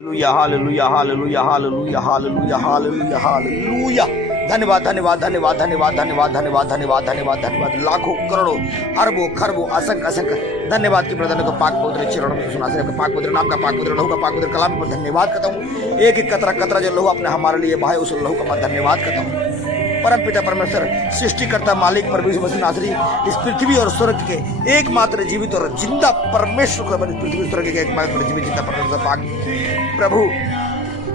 Hallelujah hallelujah hallelujah hallelujah hallelujah hallelujah hallelujah. धन्यवाद धन्यवाद धन्यवाद धन्यवाद धन्यवाद धन्यवाद धन्यवाद धन्यवाद धन्यवाद। लाखों करोड़ों अरबों खरबों असंख्य असंख्य धन्यवाद की प्रधान को पाक पवित्र चरणों में सुना से पाक पवित्र नाम का पाक पवित्र लहू का पाक पवित्र कलाम पर धन्यवाद करता हूँ। एक एक कतरा कतरा जो लहू अपने हमारे लिए भाई उस लहू का मैं धन्यवाद करता हूँ। परम पिता परमेश्वर सृष्टिकर्ता मालिक परमेश्वर मसीह नासरी इस पृथ्वी और स्वर्ग के एकमात्र जीवित और जिंदा परमेश्वर को पृथ्वी स्वर्ग के एकमात्र जीवित जिंदा परमेश्वर पाक प्रभु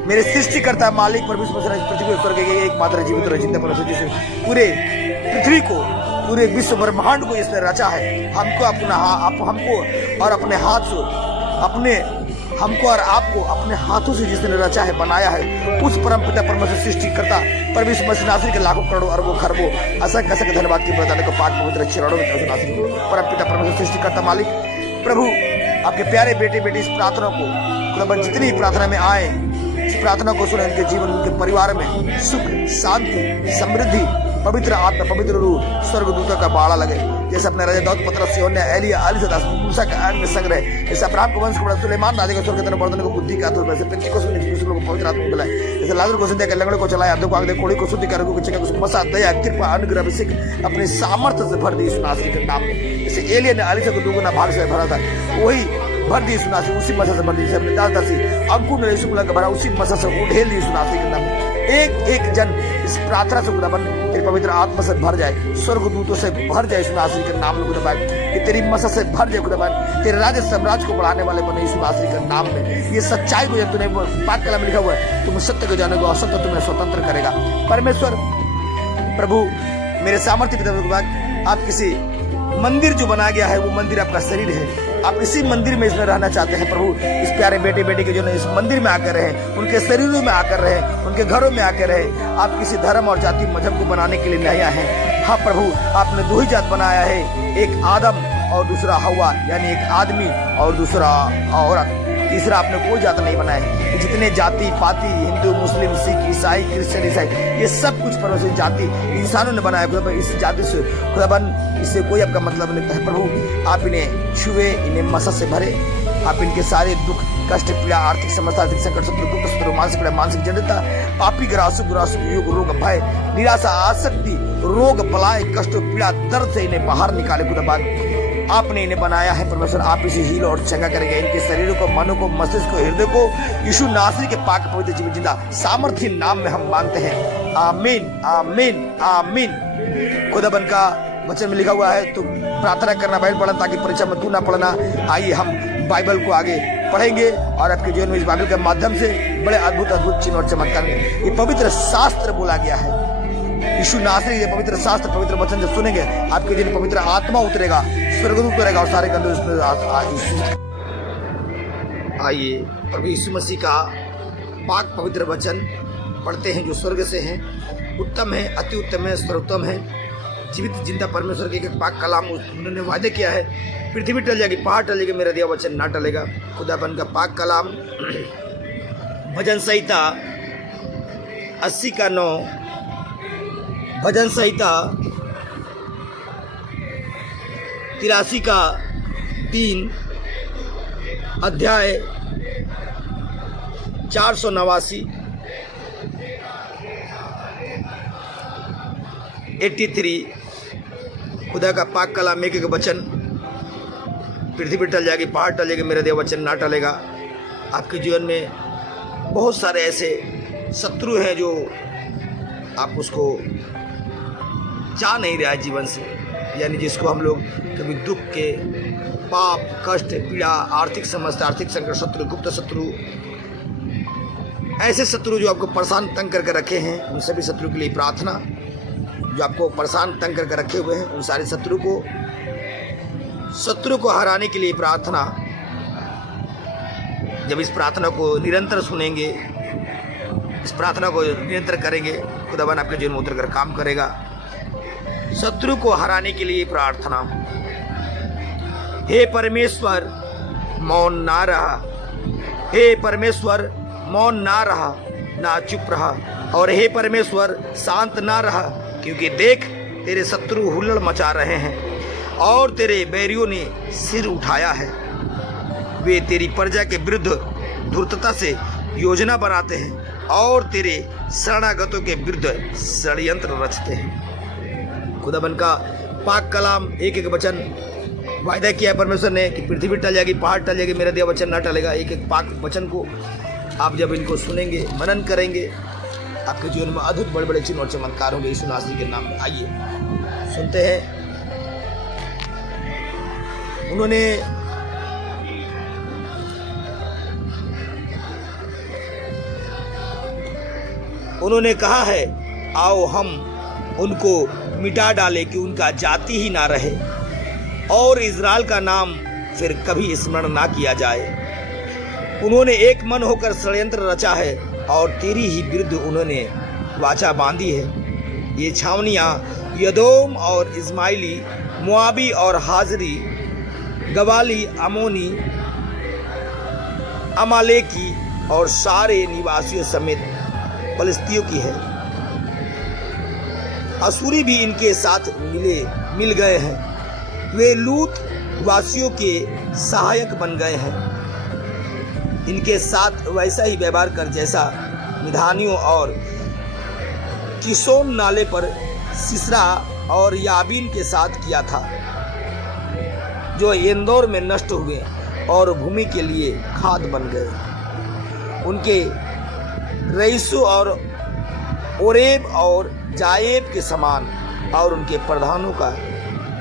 मेरे सृष्टिकर्ता मालिक परमेश्वर मसीह पृथ्वी और स्वर्ग के एकमात्र जीवित और जिंदा परमेश्वर जिसे पूरे पृथ्वी को पूरे विश्व ब्रह्मांड को इसने रचा है। हमको अपना हमको और अपने हाथ से हमको और आपको अपने हाथों से जिसने रचा है बनाया है उस परम पिता परमेश्वर सृष्टिकर्ता परमेश्वर मसीह नासरी के लाखों करोड़ों अरबों खरबों असंख्य असंख्य धन्यवाद की प्रदान को पाक पवित्र चरणों में नासरी परम पिता परमेश्वर सृष्टिकर्ता मालिक प्रभु आपके प्यारे बेटे बेटी इस प्रार्थना को जितनी प्रार्थना में आए इस प्रार्थना को सुने उनके जीवन उनके परिवार में सुख शांति समृद्धि पवित्र आत्मा पवित्र रूह स्वर्गदूतों का बाड़ा लगे। जैसे अपने राजा दाऊद पतरस योन्या एलिया अलीसदास मूसा का अन्य संग्रह जैसे अब्राहम को वंश को बड़ा सुलेमान राजा को स्वर्ग के बर्तन को बुद्धि का आतुर से पृथ्वी को पवित्र आत्मा बुलाए। जैसे लाजर को सिद्ध के लंगड़े को चलाया अधों को आगे कोड़ी को शुद्धि को चिका को मसा दया कृपा अनुग्रह अभिषेक अपने सामर्थ्य से भर दी इस नासरी के नाम में। जैसे एलिया ने अलीसा को दुगुना भाग से भरा था वही भर दी सुनासी उसी मसा से भर दी अपने दास दासी अंकुर ने यीशु का भरा उसी मसा से उठेल दी सुनासी के नाम में। एक एक जन इस प्रार्थना से खुदाबन तेरी पवित्र आत्मा से भर जाए स्वर्गदूतों से भर जाए सुनासी के नाम में खुदाबन कि तेरी मसा से भर जाए खुदाबन तेरे राज्य साम्राज्य को बढ़ाने वाले बने यीशु नासरी के नाम में। ये सच्चाई को जब तूने पाक कलम में लिखा हुआ है तुम सत्य को जानेगा और सत्य तुम्हें स्वतंत्र करेगा। परमेश्वर प्रभु मेरे सामर्थ्य पिता आप किसी मंदिर जो बनाया गया है वो मंदिर आपका शरीर है। आप इसी मंदिर में इसमें रहना चाहते हैं प्रभु इस प्यारे बेटे बेटी के जो इस मंदिर में आकर रहे उनके शरीरों में आकर रहे उनके घरों में आकर रहे। आप किसी धर्म और जाति मजहब को बनाने के लिए नहीं आए हैं। हाँ प्रभु आपने दो ही जात बनाया है एक आदम और दूसरा हवा यानी एक आदमी और दूसरा औरत तीसरा आपने कोई जात नहीं बनाया है। जितने जाति पाति हिंदू मुस्लिम सिख ईसाई क्रिश्चियन ईसाई ये सब कुछ परमेश्वर जाति इंसानों ने बनाया खुदा इस जाति से खुदाबन इससे कोई आपका मतलब नहीं है। प्रभु आप इन्हें छुए इन्हें मसद से भरे आप इनके सारे दुख कष्ट पीड़ा आर्थिक समस्या आर्थिक संकट शत्रु गुप्त शत्रु मानसिक पीड़ा मानसिक जटिलता पापी ग्रासु युग रोग भय निराशा आसक्ति रोग बलाय कष्ट पीड़ा दर्द से इन्हें बाहर निकाले खुदाबन आपने इन्हें बनाया है परमेश्वर आप इसे हील और चंगा करेंगे। इनके शरीरों को मनो को मस्तिष्क को हृदय को यीशु नासरी के पाक पवित्र जीवन जिंदा सामर्थ्य नाम में हम मांगते हैं आमीन आमीन आमीन। खुदाबन का वचन में लिखा हुआ है तो प्रार्थना करना बाइबल पढ़ना ताकि परीक्षा में तू ना पढ़ना। आइए हम बाइबल को आगे पढ़ेंगे और आपके जीवन में इस बाइबल के माध्यम से बड़े अद्भुत अद्भुत चिन्ह और चमत्कार ये पवित्र शास्त्र बोला गया है। यीशु नासरी ये पवित्र शास्त्र पवित्र वचन जब सुनेंगे आपके जीवन पवित्र आत्मा उतरेगा स्वर्गदूत उतरेगा और सारे गंदे उसमें आइए प्रभु यीशु मसीह का पाक पवित्र वचन पढ़ते हैं जो स्वर्ग से हैं उत्तम है अति उत्तम है सर्वोत्तम है जीवित जिंदा परमेश्वर के एक पाक कलाम उन्होंने वादे किया है। पृथ्वी टल जाएगी पहाड़ टलेगी मेरा दिया वचन ना टलेगा। खुदाबन का पाक कलाम भजन संहिता 80 का 9 भजन संहिता 83 का 3 अध्याय 489 83 खुदा का पाक कलाम एक एक वचन पृथ्वी टल जाएगी पहाड़ टलेगी मेरा दिया वचन ना टलेगा। आपके जीवन में बहुत सारे ऐसे शत्रु हैं जो आप उसको चाह नहीं रहा है जीवन से यानी जिसको हम लोग कभी दुख के पाप कष्ट पीड़ा आर्थिक समस्या आर्थिक संकट शत्रु गुप्त शत्रु ऐसे शत्रु जो आपको परेशान तंग करके रखे हैं उन सभी शत्रु के लिए प्रार्थना जो आपको परेशान तंग करके रखे हुए हैं उन सारे शत्रु को हराने के लिए प्रार्थना। जब इस प्रार्थना को निरंतर सुनेंगे इस प्रार्थना को निरंतर करेंगे खुदावन आपके जीवन में उतर कर काम करेगा। शत्रु को हराने के लिए प्रार्थना। हे परमेश्वर मौन ना रहा हे परमेश्वर मौन ना रहा ना चुप रहा और हे परमेश्वर शांत ना रहा क्योंकि देख तेरे शत्रु हुल्लड़ मचा रहे हैं और तेरे बैरियों ने सिर उठाया है। वे तेरी प्रजा के विरुद्ध धूर्तता से योजना बनाते हैं और तेरे शरणागतों के विरुद्ध षड्यंत्र रचते हैं। खुदाबंद का पाक कलाम एक एक वचन वायदा किया है परमेश्वर ने कि पृथ्वी टल जाएगी, पहाड़ टल जाएगी, मेरा दिया वचन ना टलेगा। एक एक पाक वचन को आप जब इनको सुनेंगे, मनन करेंगे, आपके जीवन में अद्भुत बड़े बड़े चिन्ह और चमत्कार होंगे यीशु नासरी के नाम में। आइए सुनते हैं। उन्होंने कहा है, आओ हम उनको मिटा डाले कि उनका जाति ही ना रहे और इज़राइल का नाम फिर कभी स्मरण ना किया जाए। उन्होंने एक मन होकर षड्यंत्र रचा है और तेरी ही विरुद्ध उन्होंने वाचा बांधी है। ये छावनियाँ यदोम और इस्माइली, मोआबी और हाजरी, गवाली, अमोनी, अमालेकी और सारे निवासियों समेत फलिस्तियों की है। असूरी भी इनके साथ मिल गए हैं। वे लूत वासियों के सहायक बन गए हैं। इनके साथ वैसा ही व्यवहार कर जैसा मिधानियों और किसोन नाले पर सिसरा और याबीन के साथ किया था, जो इंदौर में नष्ट हुए और भूमि के लिए खाद बन गए। उनके रईसों और ओरेब और जाएब के समान और उनके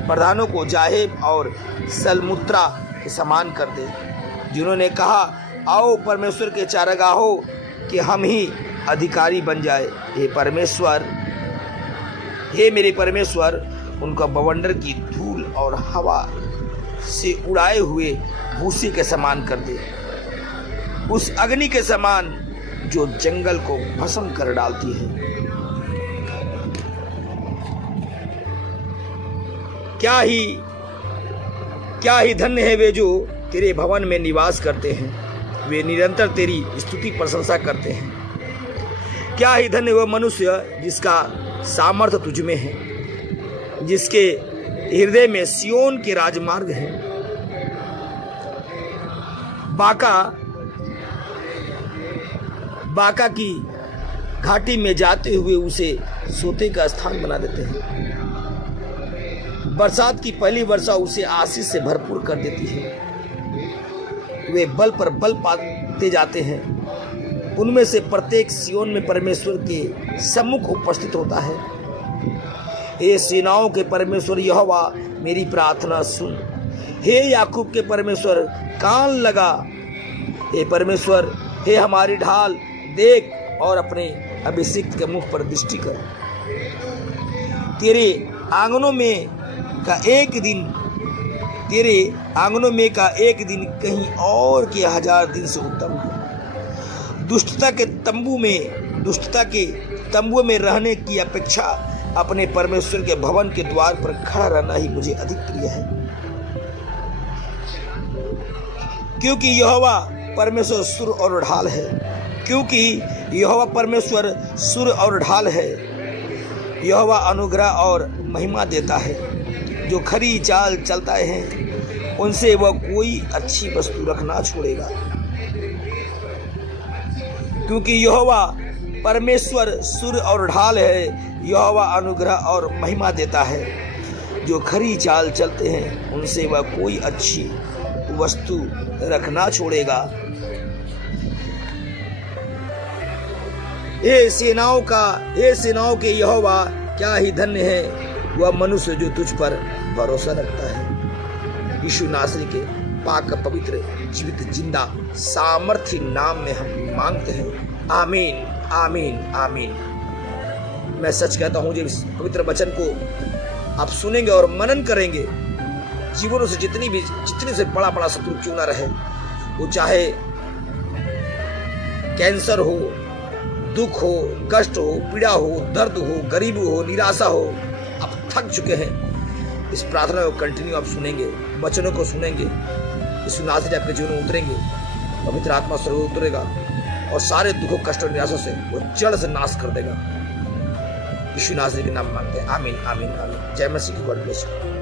प्रधानों को जाहेब और सलमुत्रा के समान कर दे, जिन्होंने कहा, आओ परमेश्वर के चारागाहों कि हम ही अधिकारी बन जाए। हे मेरे परमेश्वर, उनका बवंडर की धूल और हवा से उड़ाए हुए भूसी के समान कर दे, उस अग्नि के समान जो जंगल को भस्म कर डालती है। क्या ही धन्य है वे जो तेरे भवन में निवास करते हैं, वे निरंतर तेरी स्तुति प्रशंसा करते हैं। क्या ही धन्य वह मनुष्य जिसका सामर्थ्य तुझ में है, जिसके हृदय में सियोन के राजमार्ग हैं। बाका की घाटी में जाते हुए उसे सोते का स्थान बना देते हैं। बरसात की पहली वर्षा उसे आशीष से भरपूर कर देती है। वे बल पर बल पाते जाते हैं। उनमें से प्रत्येक सियोन में परमेश्वर के सम्मुख उपस्थित होता है। हे सेनाओं के परमेश्वर यहोवा, मेरी प्रार्थना सुन। हे याकूब के परमेश्वर, कान लगा। हे परमेश्वर, हे हमारी ढाल, देख और अपने अभिषिक्त के मुख पर दृष्टि कर। तेरे आंगनों में का एक दिन कहीं और के 1000 दिन से उत्तम है। दुष्टता के तंबू में रहने की अपेक्षा अपने परमेश्वर के भवन के द्वार पर खड़ा रहना ही मुझे अधिक प्रिय है। क्योंकि यहोवा परमेश्वर सुर और ढाल है। यहोवा अनुग्रह और महिमा देता है। जो खरी चाल चलता है उनसे वह कोई अच्छी वस्तु रखना छोड़ेगा। क्योंकि यहोवा परमेश्वर सुर और ढाल है। यहोवा अनुग्रह और महिमा देता है। जो खरी चाल चलते हैं उनसे वह कोई अच्छी वस्तु रखना छोड़ेगा। हे सेनाओं के यहोवा, क्या ही धन्य है वह मनुष्य जो तुझ पर भरोसा रखता है। यीशु नासरी के पाक पवित्र जीवित जिंदा सामर्थ्य नाम में हम मांगते हैं। आमीन, आमीन, आमीन। मैं सच कहता हूँ, जब इस पवित्र वचन को आप सुनेंगे और मनन करेंगे, जीवनों से जितने से बड़ा शत्रु क्यों ना रहे, वो चाहे कैंसर हो, दुख हो, कष्ट हो, पीड़ा हो, दर्द हो, गरीबी हो, निराशा हो, आप थक चुके हैं, इस प्रार्थना को कंटिन्यू आप सुनेंगे, वचनों को सुनेंगे, इस नासरी आपके जीवन में उतरेंगे, पवित्र आत्मा स्वर्ग उतरेगा और सारे दुखों, कष्ट और निराशा से वो जड़ से नाश कर देगा। यीशु नासरी के नाम मांगते हैं। आमीन, आमीन, आमीन। जय मसीह की। God bless you.